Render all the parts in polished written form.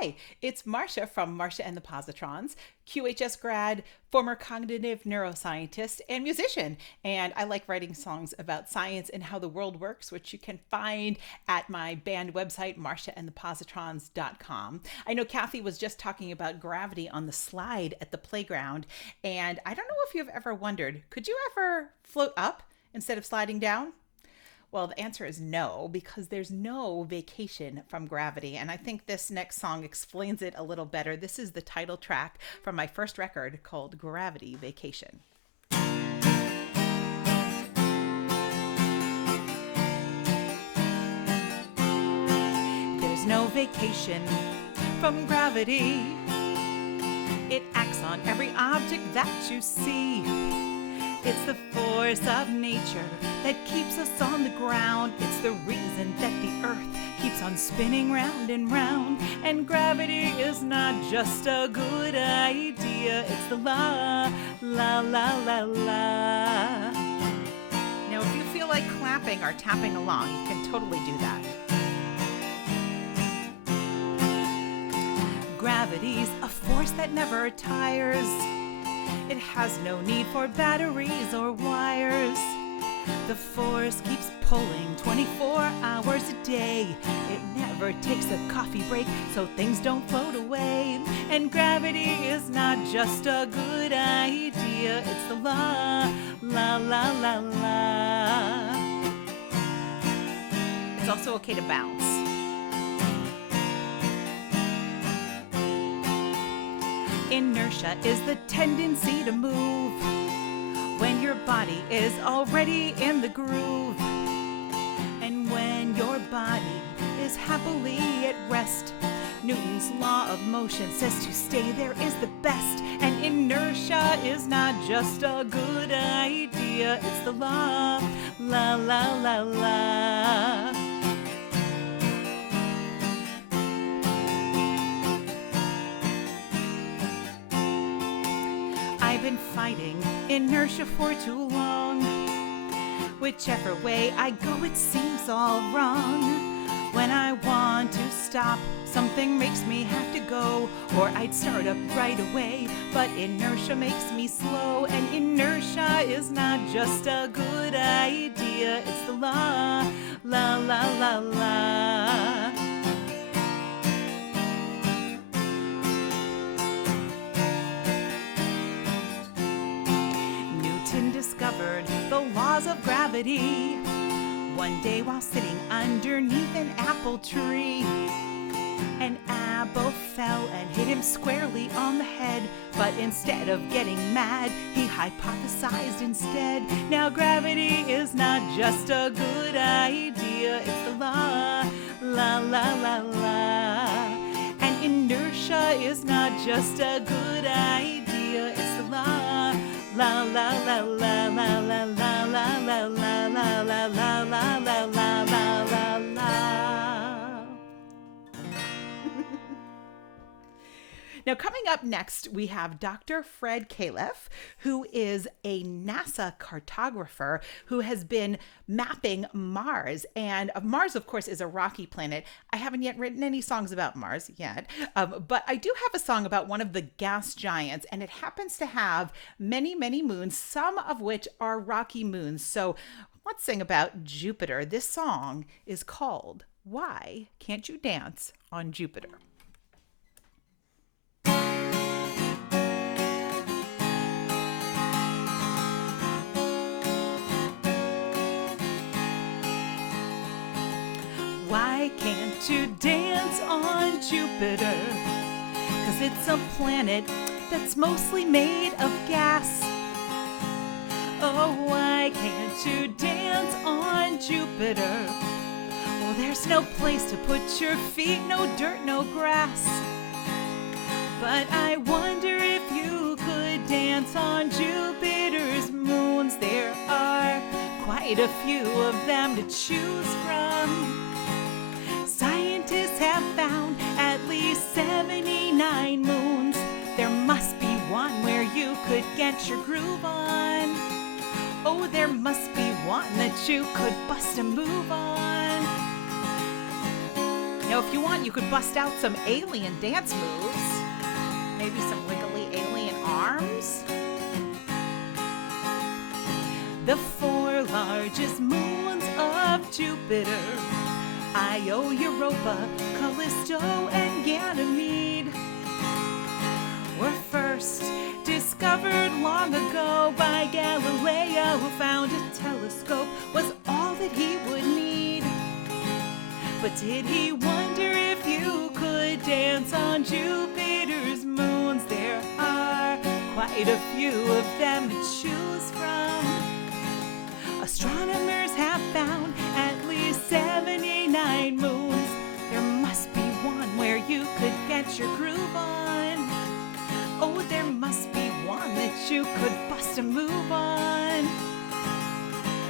Hi, it's Marsha from Marsha and the Positrons, QHS grad, former cognitive neuroscientist, and musician. And I like writing songs about science and how the world works, which you can find at my band website, marshaandthepositrons.com. I know Kathy was just talking about gravity on the slide at the playground. And I don't know if you've ever wondered, could you ever float up instead of sliding down? Well, the answer is no, because there's no vacation from gravity. And I think this next song explains it a little better. This is the title track from my first record called Gravity Vacation. There's no vacation from gravity. It acts on every object that you see. It's the force of nature that keeps us on the ground. It's the reason that the earth keeps on spinning round and round. And gravity is not just a good idea. It's the la, la, la, la, la. Now, if you feel like clapping or tapping along, you can totally do that. Gravity's a force that never tires. It has no need for batteries or wires. The force keeps pulling 24 hours a day. It never takes a coffee break, so things don't float away. And gravity is not just a good idea. It's the la, la, la, la, la. It's also okay to bounce. Inertia is the tendency to move when your body is already in the groove. And when your body is happily at rest, Newton's law of motion says to stay there is the best. And inertia is not just a good idea. It's the la, la, la, la, la. I've been fighting inertia for too long. Whichever way I go, it seems all wrong. When I want to stop, something makes me have to go, or I'd start up right away, but inertia makes me slow. And inertia is not just a good idea. It's the la, la, la, la, la. Discovered the laws of gravity one day while sitting underneath an apple tree. An apple fell and hit him squarely on the head, but instead of getting mad, he hypothesized instead. Now gravity is not just a good idea. It's the la, la, la, la, la. And inertia is not just a good idea. It's the la, la, la, la, la, la, la, la, la, la, la, la, la, la, la, la, la, la, la. Now, coming up next, we have Dr. Fred Califf, who is a NASA cartographer who has been mapping Mars. And Mars, of course, is a rocky planet. I haven't yet written any songs about Mars yet, but I do have a song about one of the gas giants, and it happens to have many, many moons, some of which are rocky moons. So let's sing about Jupiter. This song is called Why Can't You Dance on Jupiter? Why can't you dance on Jupiter? 'Cause it's a planet that's mostly made of gas. Oh, why can't you dance on Jupiter? Well, there's no place to put your feet, no dirt, no grass. But I wonder if you could dance on Jupiter's moons. There are quite a few of them to choose from. Scientists have found at least 79 moons. There must be one where you could get your groove on. Oh, there must be one that you could bust a move on. Now, Now, if you want, you could bust out some alien dance moves. Maybe some wiggly alien arms. The 4 largest moons of Jupiter, Io, Europa, Callisto, and Ganymede, were first discovered long ago by Galileo, who found a telescope was all that he would need. But did he wonder if you could dance on Jupiter's moons? There are quite a few of them to choose from. Astronomers have found at least 79 moons. There must be one where you could get your groove on. Oh, there must be one that you could bust a move on.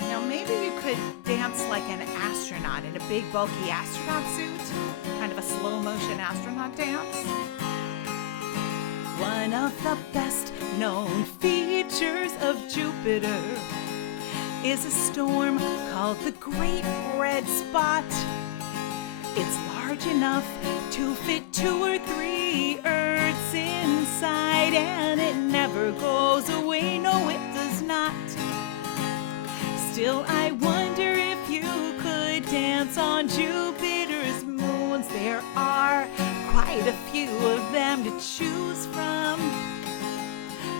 Now, maybe you could dance like an astronaut in a big, bulky astronaut suit. Kind of a slow-motion astronaut dance. One of the best-known features of Jupiter is a storm called the Great Red Spot. It's large enough to fit 2 or 3 Earths inside, and it never goes away, no it does not. Still, I wonder if you could dance on Jupiter's moons. There are quite a few of them to choose from.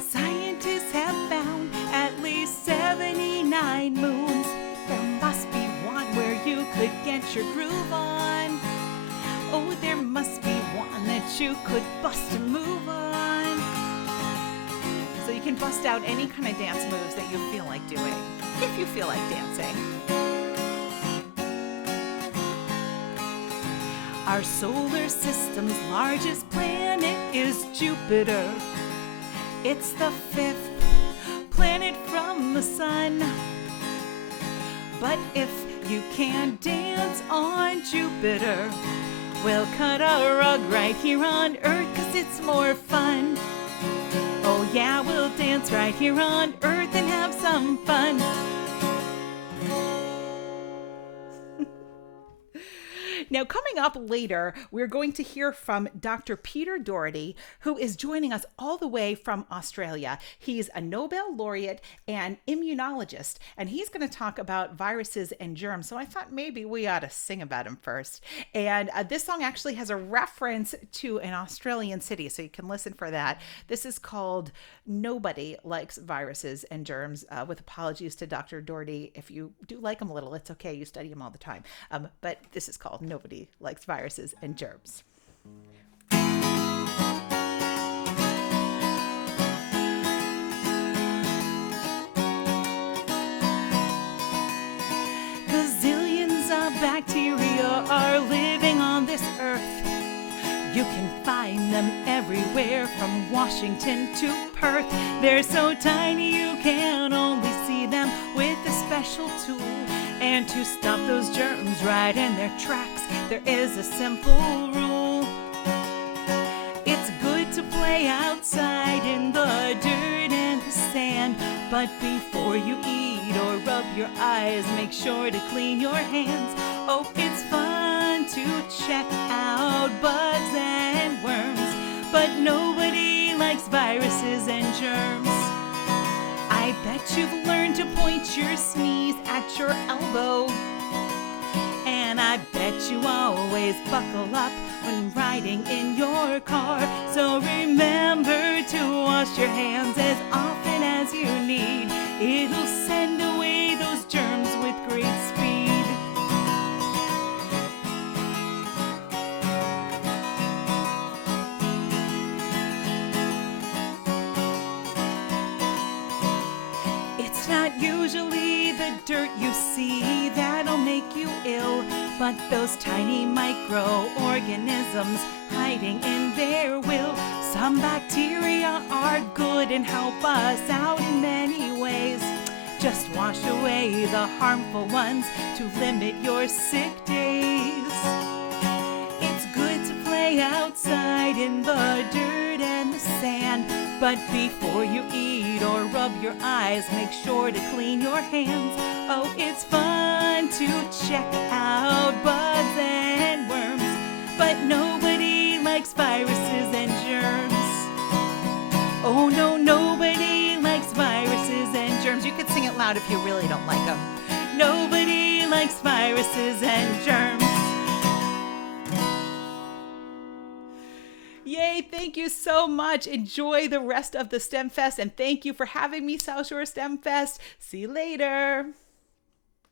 Scientists have found at least 79 moons. There must be one where you could get your groove on. Oh, there must be one that you could bust a move on. So you can bust out any kind of dance moves that you feel like doing, if you feel like dancing. Our solar system's largest planet is Jupiter. It's the 5th planet from the sun. But if you can't dance on Jupiter, we'll cut a rug right here on Earth, 'cause it's more fun. Oh yeah, we'll dance right here on Earth and have some fun. Now, coming up later, we're going to hear from Dr. Peter Doherty, who is joining us all the way from Australia. He's a Nobel laureate and immunologist, and he's going to talk about viruses and germs. So I thought maybe we ought to sing about him first. And this song actually has a reference to an Australian city, so you can listen for that. This is called Nobody Likes Viruses and Germs, with apologies to Dr. Doherty. If you do like him a little, it's okay. You study him all the time. But this is called Nobody Likes Viruses and Germs. Gazillions of bacteria are living on this earth. You can find them everywhere from Washington to Perth. They're so tiny you can only see them with a special tool. And to stop those germs right in their tracks, there is a simple rule. It's good to play outside in the dirt and the sand, but before you eat or rub your eyes, make sure to clean your hands. Oh, it's fun to check out bugs and worms, but nobody likes viruses and germs. I bet you've learned to point your sneeze at your elbow. And I bet you always buckle up when riding in your car. So remember to wash your hands as often as you need. It'll send away those germs with great speed. It's not usually the dirt you see that'll make you ill, but those tiny microorganisms hiding in their will. Some bacteria are good and help us out in many ways. Just wash away the harmful ones to limit your sick days. It's good to play outside in the dirt and the sand, but before you eat or rub your eyes, make sure to clean your hands. Oh, it's fun to check out bugs and worms, but nobody likes viruses and germs. Oh no, nobody likes viruses and germs. You could sing it loud if you really don't like them. Nobody likes viruses and germs. Yay, thank you so much. Enjoy the rest of the STEM Fest, and thank you for having me, South Shore STEM Fest. See you later.